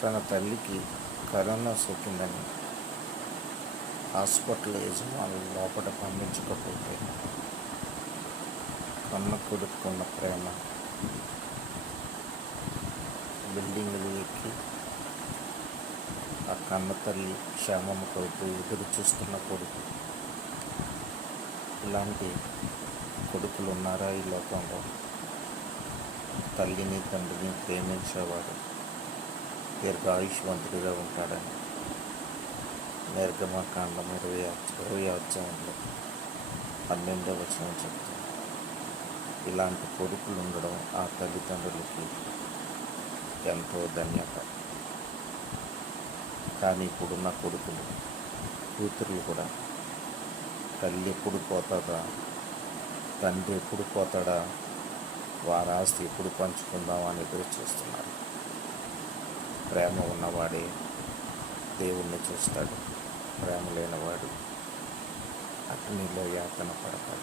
తన తల్లికి corona సోకిందని hospital యజమానులు లోపల పంపించకపోతే కన్న కొడుకున్న ప్రేమ బిల్డింగులు ఎక్కి ఆ కన్న తల్లి క్షేమం కొరకు ఎదురు చూస్తున్న కొడుకు. ఇలాంటి కొడుకులు ఉన్నారా ఈ లోకంలో? తల్లిని తండ్రిని ప్రేమించేవాడు దీర్ఘాయుష్మంతుడిగా ఉంటాడని నిర్గమకాండం 20వ అధ్యాయంలో 12వ వచనం చెప్తుంది. ఇలాంటి కొడుకులు ఉండడం ఆ తల్లిదండ్రులకి ఎంతో ధన్యత. కానీ ఇప్పుడున్న కొడుకులు కూతుర్లు కూడా తల్లి ఎప్పుడు పోతుందా, తండ్రి ఎప్పుడు పోతాడా, వారి ఆస్తి ఎప్పుడు పంచుకుందాం అని ఎదురు చూస్తున్నారు. ప్రేమ ఉన్నవాడే దేవుణ్ణి చూస్తాడు, ప్రేమ లేనివాడు అగ్నిలో యాతన పడతాడు.